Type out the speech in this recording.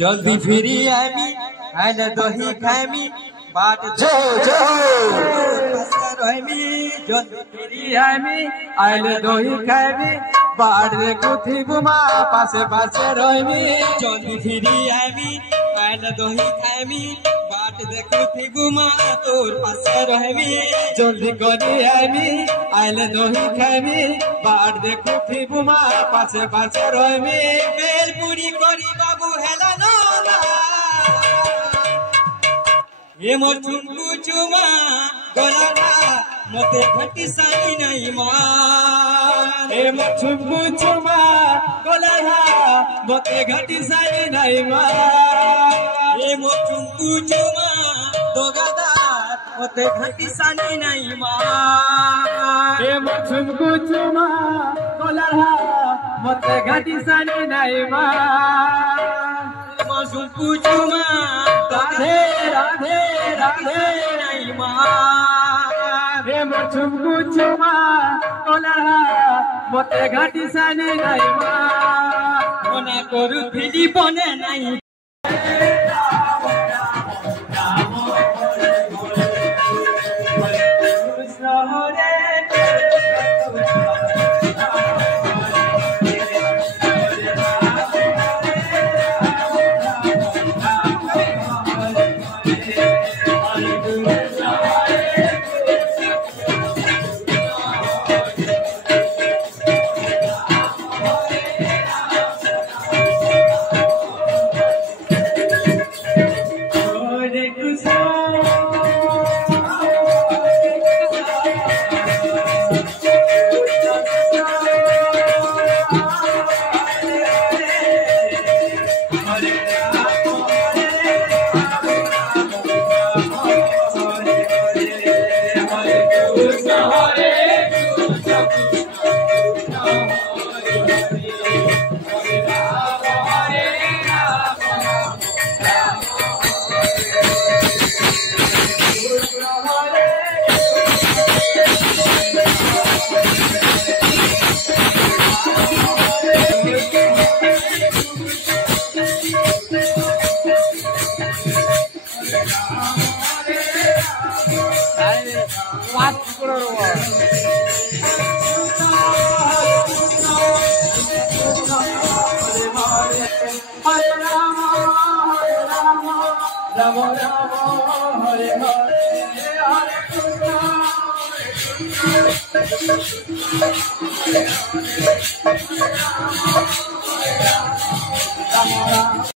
जल्दी फिरी आमी आइले दही खामी बाट जो रहमी जल्दी फिरी आमी आइले दही खामी बाट कुथी बुमा पासे पासे रहमी जल्दी फिरी आमी आइले दही खामी बाट कुथी बुमा तोर पासे रहमी जल्दी करी आमी आइले दही खामी बाट कुथी बुमा पासे पासे रहमी बेल पूरी करी बाबू हेला ना ये मोर चुमकु चुमा गलाटा मते घटी सानी नहीं मार ये मोर चुमकु चुमा गलाटा मते घटी सानी नहीं मार ये मोर चुमकु चुमा दोगादार मते घटी सानी नहीं मार ये मोर चुमकु चुमा गलाटा मते घटी सानी नहीं मार मोर चुमकु चुमा राधे राधे राधे नहीं मार रे मोर चुमकु चुमा कोलाहा मते घाटी सानी नहीं मार मना करू फिली बने नहीं Hare